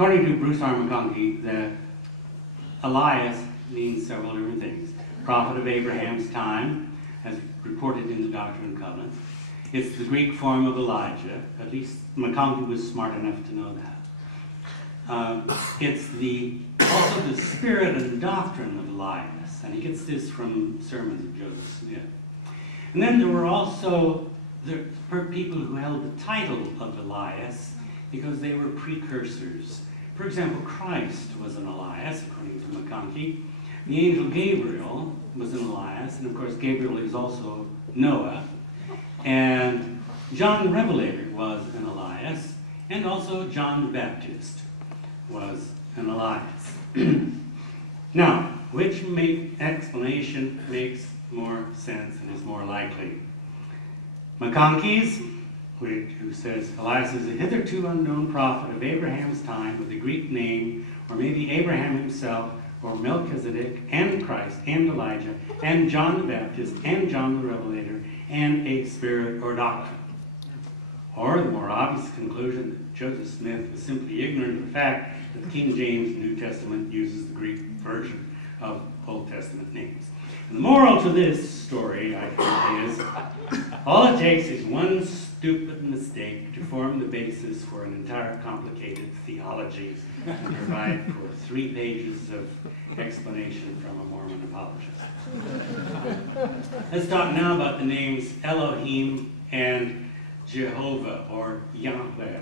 according to Bruce R. McConkie, the Elias means several different things. Prophet of Abraham's time, as reported in the Doctrine and Covenants. It's the Greek form of Elijah. At least McConkie was smart enough to know that. It's also the spirit and doctrine of Elias, and he gets this from sermons of Joseph Smith. And then there were also the people who held the title of Elias because they were precursors. For example, Christ was an Elias, according to McConkie. The angel Gabriel was an Elias, and of course Gabriel is also Noah. And John the Revelator was an Elias, and also John the Baptist was an Elias. Now, which explanation makes more sense and is more likely? McConkie's, who says Elias is a hitherto unknown prophet of Abraham's time with a Greek name, or maybe Abraham himself, or Melchizedek, and Christ, and Elijah, and John the Baptist, and John the Revelator, and a spirit or doctrine. Or the more obvious conclusion that Joseph Smith was simply ignorant of the fact that the King James New Testament uses the Greek version of Old Testament names. And the moral to this story, I think, is all it takes is one stupid mistake to form the basis for an entire complicated theology and provide for 3 pages of explanation from a Mormon apologist. Let's talk now about the names Elohim and Jehovah, or Yahweh.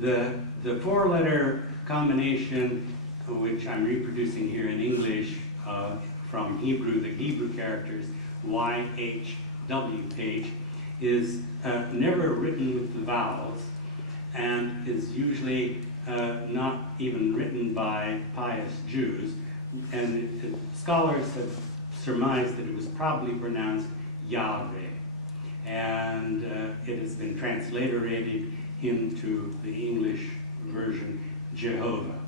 The 4-letter combination, which I'm reproducing here in English from Hebrew, the Hebrew characters YHWH, is never written with the vowels and is usually not even written by pious Jews. And scholars have surmised that it was probably pronounced Yahweh. And it has been transliterated into the English version Jehovah,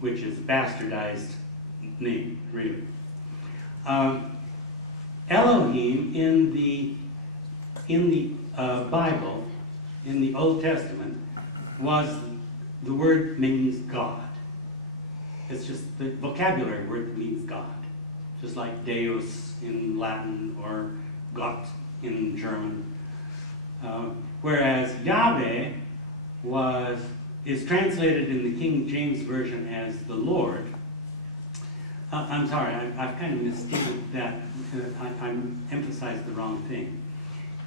which is a bastardized name, really. Elohim in the Bible, in the Old Testament, the word means God. It's just the vocabulary word that means God, just like Deus in Latin or Gott in German. Whereas Yahweh is translated in the King James Version as the Lord. I'm sorry, I've kind of misstated that. I emphasized the wrong thing.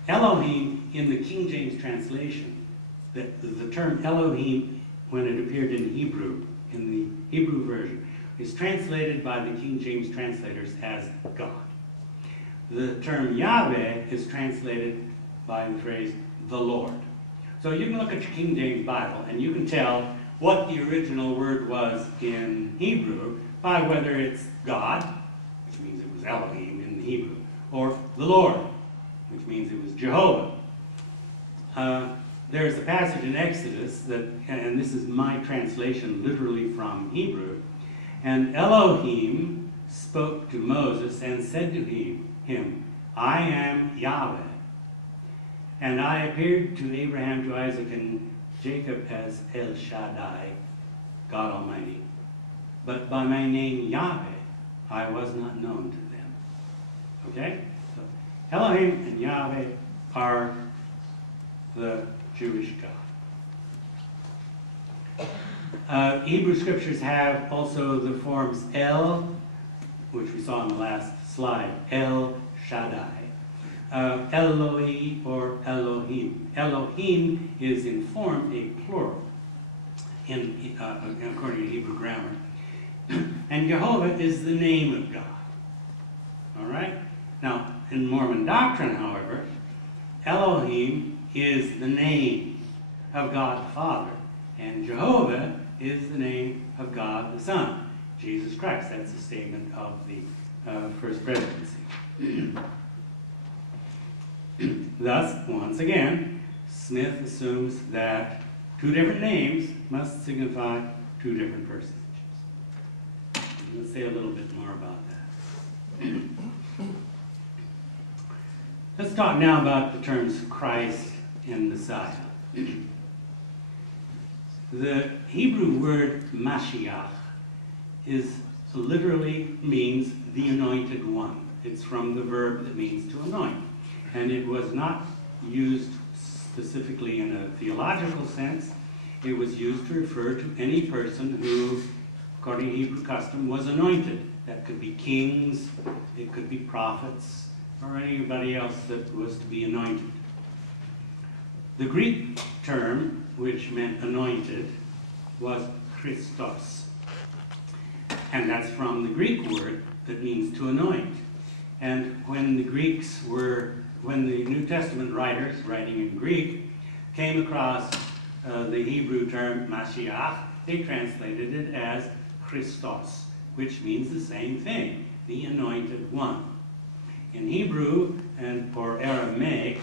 Elohim in the King James translation, the term Elohim, when it appeared in Hebrew, in the Hebrew version, is translated by the King James translators as God. The term Yahweh is translated by the phrase the Lord. So you can look at your King James Bible and you can tell what the original word was in Hebrew by whether it's God, which means it was Elohim in Hebrew, or the Lord, which means it was Jehovah. There's a passage in Exodus that, and this is my translation literally from Hebrew, and Elohim spoke to Moses and said to him, I am Yahweh, and I appeared to Abraham, to Isaac, and Jacob as El Shaddai, God Almighty. But by my name Yahweh, I was not known to them. Okay? So Elohim and Yahweh are the Jewish God. Hebrew scriptures have also the forms El, which we saw in the last slide, El Shaddai, Eloi or Elohim. Elohim is in form a plural, according to Hebrew grammar. And Jehovah is the name of God. All right? Now, in Mormon doctrine, however, Elohim is the name of God the Father, and Jehovah is the name of God the Son, Jesus Christ. That's a statement of the First Presidency. Thus, once again, Smith assumes that 2 different names must signify 2 different personages. Let's say a little bit more about that. Let's talk now about the terms Christ and Messiah. The Hebrew word Mashiach literally means the anointed one. It's from the verb that means to anoint. And it was not used specifically in a theological sense. It was used to refer to any person who, according to Hebrew custom, was anointed. That could be kings, it could be prophets, or anybody else that was to be anointed. The Greek term, which meant anointed, was Christos. And that's from the Greek word that means to anoint. And when the New Testament writers, writing in Greek, came across the Hebrew term Mashiach, they translated it as Christos, which means the same thing, the anointed one. In Hebrew and for Aramaic,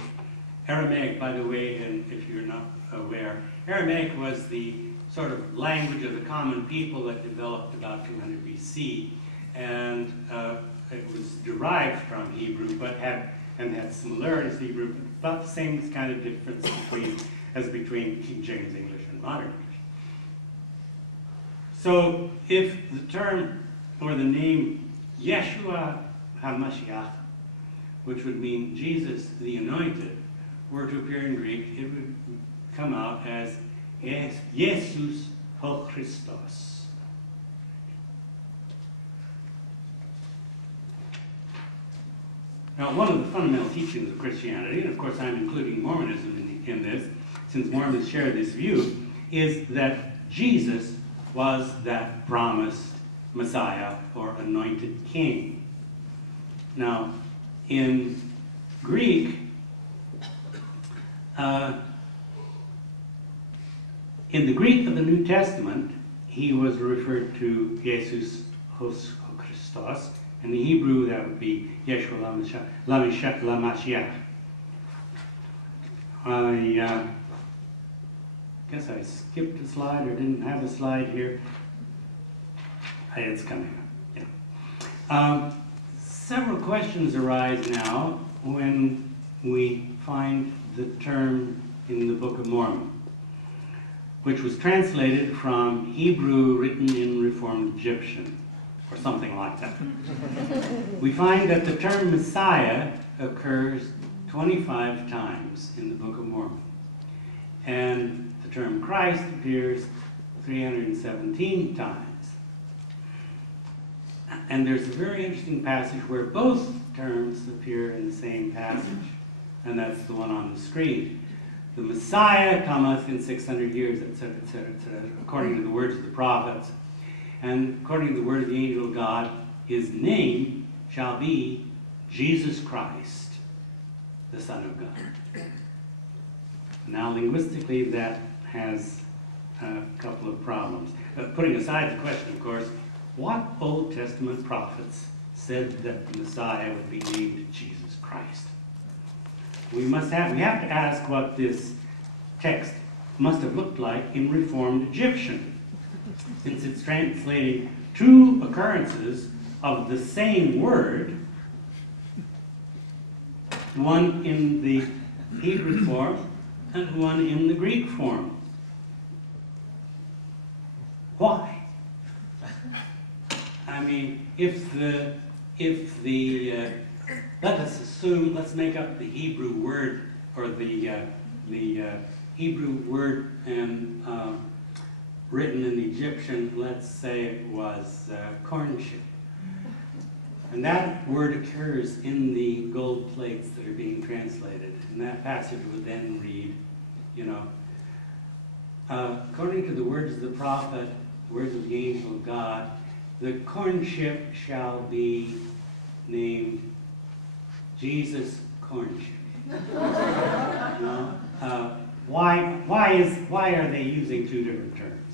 by the way, and if you're not aware, Aramaic was the sort of language of the common people that developed about 200 BC, and it was derived from Hebrew, but had similarities to Hebrew, but about the same kind of difference as between King James English and modern English. So if the term or the name Yeshua HaMashiach, which would mean Jesus the Anointed, were to appear in Greek, it would come out as Jesus ho Christos. Now, one of the fundamental teachings of Christianity, and of course I'm including Mormonism in this, since Mormons share this view, is that Jesus was that promised Messiah or anointed king. Now, in Greek, in the Greek of the New Testament, he was referred to Jesus Hos Christos. In the Hebrew, that would be Yeshua LaMashiach. I guess I skipped a slide or didn't have a slide here. It's coming up. Yeah. Several questions arise now when we find the term in the Book of Mormon, which was translated from Hebrew written in Reformed Egyptian, or something like that. We find that the term Messiah occurs 25 times in the Book of Mormon, and the term Christ appears 317 times. And there's a very interesting passage where both terms appear in the same passage, and that's the one on the screen. The Messiah cometh in 600 years, etc., etc., etc., according to the words of the prophets. And according to the word of the angel of God, his name shall be Jesus Christ, the Son of God. Now, linguistically, that has a couple of problems. Putting aside the question, of course, what Old Testament prophets said that the Messiah would be named Jesus Christ? We have to ask what this text must have looked like in Reformed Egyptian, since it's translating two occurrences of the same word, one in the Hebrew form and one in the Greek form. Why? I mean, let's make up the Hebrew word, or the Hebrew word and written in Egyptian, let's say it was cornship. And that word occurs in the gold plates that are being translated. And that passage would then read, according to the words of the prophet, the words of the angel of God, the cornship shall be named Jesus Cornship. Why are they using two different terms?